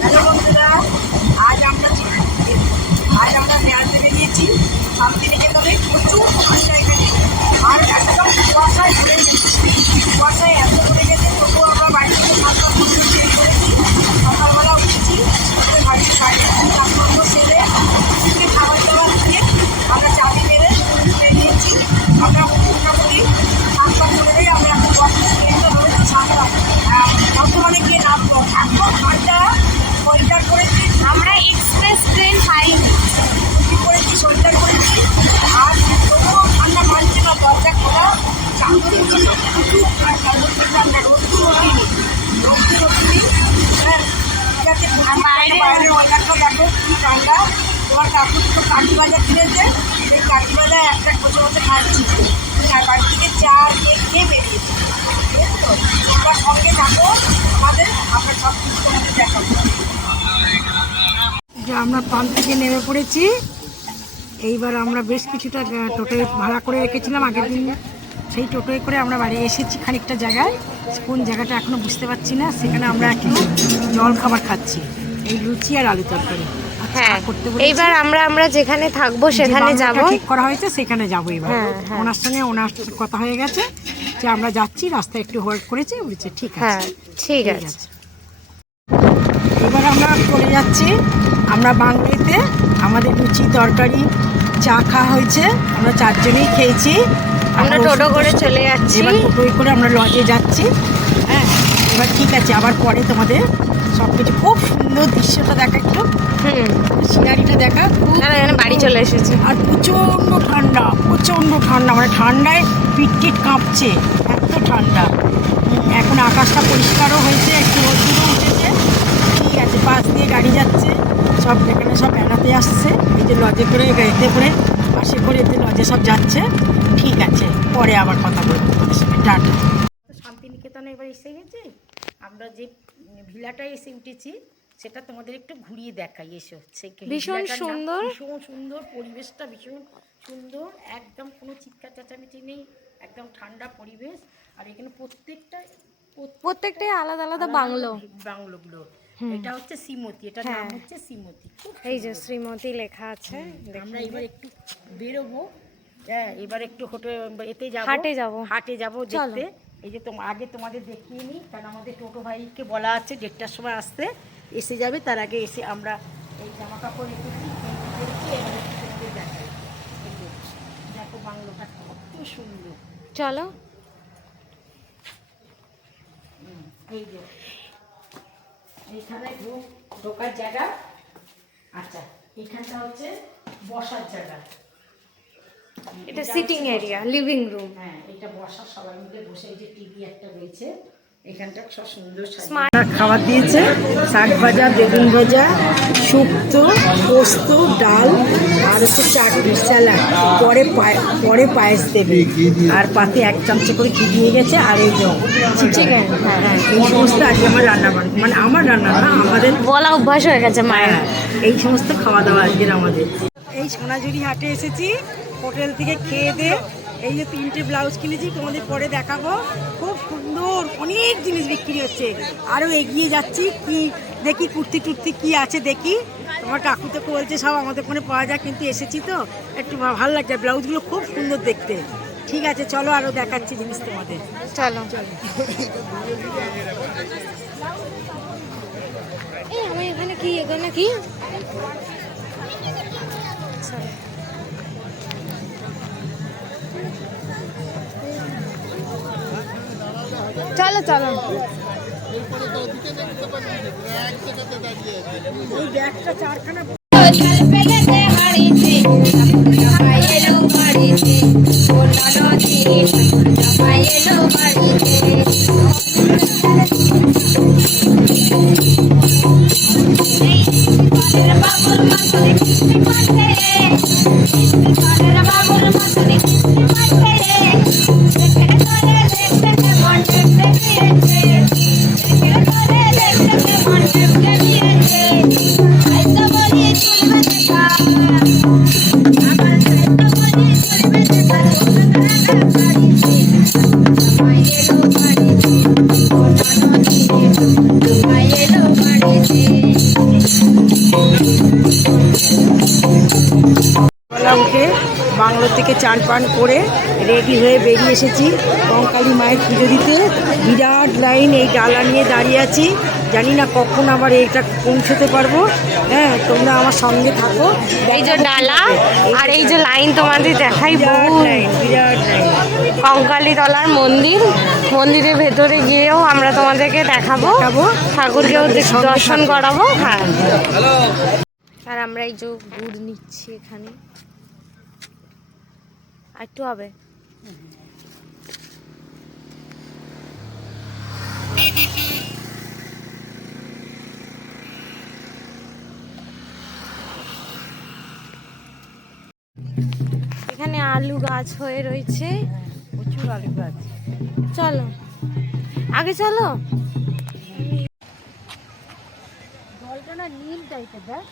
Hello বন্ধুরা, আজ আমরা বেড়াতে বেরিয়েছি শান্তিনিকেতনে। প্রচুর ঠান্ডা এখানে, আর একদম কুয়াশায় ভরে গেছে। কুয়াশায় এত ভরে গেছে, তবুও আমরা বাড়ি থেকে খাবার পত্র চেঞ্জ করেছি। সকালবেলা উঠেছি, বাড়িতে কাজকর্ম সেরে খাবার দাবার দিয়ে আমরা চাবি মেরে বেরিয়েছি। আমরা মোটামুটি 7:15 আমরা এখন বর্তমানে গিয়ে নামবো। একদম ঠান্ডা, সোয়েটার করেছি। আমরা এক্সপ্রেস ট্রেন পাইনি, করেছি, সোয়েটার করেছি। আর তবুও ঠান্ডা মানছে না, দরজা খোলা। চাদরগুলো প্রচুর ঠান্ডা, ঠান্ডা। রোদ্দুর ওঠেনি, হ্যাঁ। ঠিক আছে, বাইরের ওয়েদারটা দেখো কি ঠান্ডা। তোমার কাকুর তো কাঠি ভাজা কিনেছে, সেই কাঠি ভাজা একটা বসে বসে খাচ্ছি। আর বাড়ি থেকে চা খেয়ে বেরিয়েছি। ঠিক আছে তো, তোমরা সঙ্গে থাকো আমাদের, আমরা সব কিছু তোমাদের দেখাবো। আমরা পাম্প থেকে নেমে পড়েছি। এইবার আমরা বেশ কিছুটা টোটোয় ভাড়া করে রেখেছিলাম আগের দিন, সেই টোটোয় করে আমরা বাড়ি এসেছি খানিকটা জায়গায়। কোন জায়গাটা এখনো বুঝতে পারছি না। সেখানে আমরা একটু জল খাবার খাচ্ছি, এই লুচি আর আলু তরকারি। হ্যাঁ, এইবার আমরা যেখানে থাকবো সেখানে যাব। ঠিক করা হয়েছে, সেখানে যাবো এবার। ওনার সঙ্গে কথা হয়ে গেছে যে আমরা যাচ্ছি, রাস্তায় একটু হোল্ড করেছি, বলেছে ঠিক আছে। হ্যাঁ, ঠিক আছে। এবার আমরা চলে যাচ্ছি। আমরা বাংলাতে আমাদের লুচি তরকারি চা খাওয়া হয়েছে, আমরা 4 জনেই খেয়েছি। আমরা টোটো করে চলে যাচ্ছি, এবার টোটোয় করে আমরা লজে যাচ্ছি। হ্যাঁ, এবার ঠিক আছে, আবার পরে তোমাদের সব কিছু। খুব সুন্দর দৃশ্যটা দেখা, একটু সিনারিটা দেখা। বাড়ি চলে এসেছি। আর প্রচণ্ড ঠান্ডা, প্রচণ্ড ঠান্ডা, মানে ঠান্ডায় পিট কাঁপছে, এত ঠান্ডা। এখন আকাশটা পরিষ্কারও হয়েছে, একটু রোদ্দুরও উঠেছে। ঠিক আছে, পাশ দিয়ে গাড়ি যাচ্ছে, সব এখানে সব বেড়াতে আসছে। এই যে লজে করে, গাড়িতে করে, বাসে করে, এতে লজে সব যাচ্ছে। ঠিক আছে, পরে আবার কথা বলবো তোমাদের সঙ্গে। টাটা। শান্তিনিকেতনে এবার এসে গেছি। আমরা যে ভিলাটায় এসে উঠেছি সেটা তোমাদের একটু ঘুরিয়ে দেখাই। এসো, ভীষণ সুন্দর, ভীষণ সুন্দর পরিবেশটা, ভীষণ সুন্দর। একদম কোনো চিৎকার চেঁচামেচি নেই, একদম ঠান্ডা পরিবেশ। আর এখানে প্রত্যেকটাই আলাদা আলাদা বাংলোগুলো। এটা হচ্ছে শ্রীমতী, এটা নাম হচ্ছে শ্রীমতী। এই যে শ্রীমতী লেখা আছে। আমরা এবার একটু বেরোবো। হ্যাঁ, এবার একটু হাটে যাবো দেখতে। এই যে আগে তোমাদের দেখিয়ে নিই, কারণ আমাদের টোটো ভাইকে বলা আছে 1:30টার সময় আসতে, এসে যাবে। তার আগে এসে আমরা এই জামা কাপড় রেখেছি, দেখাই। দেখো বাংলোটা কত সুন্দর। চলো। এই যে এইখানে ঢোকার জায়গা। আচ্ছা, এখানটা হচ্ছে বসার জায়গা। এটা সিটিং এরিয়া, লিভিং রুম। হ্যাঁ, এটা বসার, সবাই মিলে বসে। এই যে টিভি একটা রয়েছে এখানটা, সব সুন্দর খাবার দিয়েছে। শাক ভাজা, বেগুন ভাজা, শুক্তো, পোস্ত, ডাল, আর হচ্ছে চাটনি, স্যালাড। পরে পায়েস দেবে, আর পাতে 1 চামচে করে কি দিয়ে গেছে। আর এই চিকেন। হ্যাঁ, এই সমস্ত আজকে আমার রান্না, মানে আমার রান্না না, আমাদের বলা অভ্যাস হয়ে গেছে মায়ের। এই সমস্ত খাওয়া দাওয়া আজকের আমাদের। এই সোনাঝুরি হাটে এসেছি, হোটেল থেকে খেয়ে দিয়ে। এই যে 3টে ব্লাউজ কিনেছি, তোমাদের পরে দেখাবো। খুব সুন্দর অনেক জিনিস বিক্রি হচ্ছে। আরও এগিয়ে যাচ্ছি, কি দেখি কুর্তি টুর্তি কি আছে দেখি। তোমার কাকু তো বলছে সব আমাদের ওখানে পাওয়া যায়, কিন্তু এসেছি তো একটু ভালো লাগছে। ব্লাউজগুলো খুব সুন্দর দেখতে। ঠিক আছে, চলো আরও দেখাচ্ছি জিনিস তোমাদের। চলো চলো। এই আমি এখানে কি চলো চলো। এই ব্যাগটা 4খানা। থেকে বাংলো থেকে চান পান করে রেডি হয়ে বেরিয়ে এসেছি কঙ্কালী মায়ের পুজো দিতে। বিরাট লাইন, এই ডালা নিয়ে দাঁড়িয়ে আছি, জানি না কখন আবার এটা পৌঁছতে পারবো। হ্যাঁ, তোমরা আমার সঙ্গে থাকো। এই যে ডালা আর এই যে লাইন তোমাদের দেখাই, বিরাট বহু লাইন, বিরাট লাইন। কঙ্কালী তলার মন্দির, মন্দিরের ভেতরে গিয়েও আমরা তোমাদেরকে দেখাবো, ঠাকুরকেও দর্শন করাবো। হ্যাঁ, আর আমরা এই যে গুড় নিচ্ছি এখানে, আর একটু হবে। এখানে আলু গাছ হয়ে রয়েছে, প্রচুর আলু গাছ। চলো আগে চলো। জলটা না নীল টাইপের, দেখ।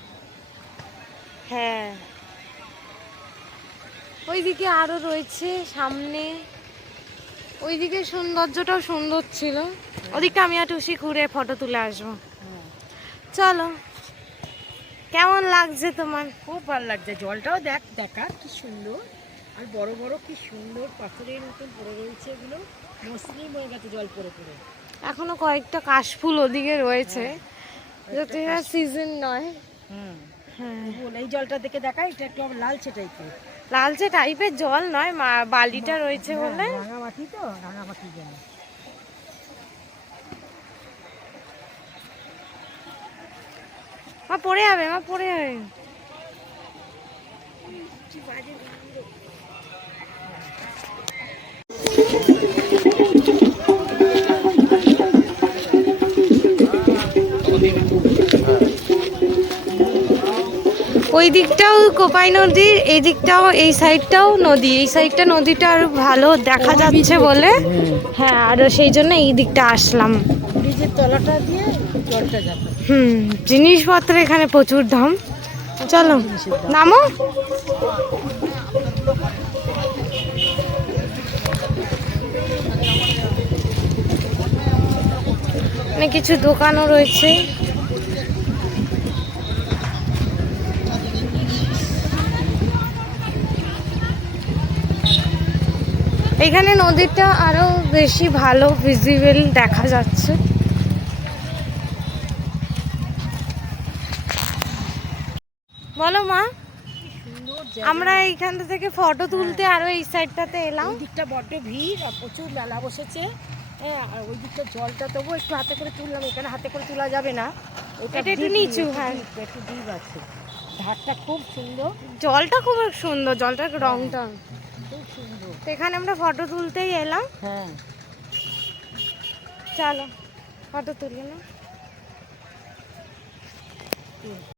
হ্যাঁ, ওইদিকে আরো রয়েছে সামনে, ওইদিকে সৌন্দর্যটাও সুন্দর ছিল। ওদিকটা আমি আর টুসি ঘুরে ফটো তুলে আসবো। চলো, কেমন লাগছে তোমার? খুব ভালো লাগছে। জলটাও দেখ, দেখা কি সুন্দর, আর বড় বড় কি সুন্দর পাথরের মতন পড়ে রয়েছে, এগুলো মসৃণ হয়ে গেছে জল পড়ে পড়ে। এখনো কয়েকটা কাশফুল ওদিকে রয়েছে, যাতে সিজন নয়। হ্যাঁ, এই জলটা দেখে দেখা, এটা একটু আবার লালচে টাইপের। লালচে টাইপের জল নয়, বালিটা রয়েছে বলে। রাঙামাটি তো, রাঙামাটি জল। মা পড়ে যাবে, মা পড়ে যাবে। ওই দিকটাও কোপাই নদীর, এই দিকটাও, এই সাইডটাও নদী, এই সাইডটা নদীটা আরো ভালো দেখা যাচ্ছে বলে। হ্যাঁ, আর সেই জন্য এই দিকটা আসলাম। ব্রিজের তলাটা দিয়ে জলটা যাবে। জিনিসপত্র এখানে প্রচুর দাম। চলো নামো। অনেক কিছু দোকানও রয়েছে। এখানে নদীটা আরো বেশি ভালো ভিজিবল দেখা যাচ্ছে। বলো মা, আমরা এইখান থেকে ফটো তুলতে আরো এই সাইডটাতে এলাম। ওই দিকটা বড্ড ভিড় আর প্রচুর মেলা বসেছে। হ্যাঁ, আর ওই দিকটা জলটা তবু একটু হাতে করে তুললাম, এখানে হাতে করে তোলা যাবে না, এটা একটু নিচু। হ্যাঁ, একটু ডিপ আছে, ধারটা খুব সুন্দর, জলটা খুব সুন্দর, জলটার রংটা খুব সুন্দর। তো এখানে আমরা ফটো তুলতেই এলাম। হ্যাঁ, চলো ফটো তুলি না।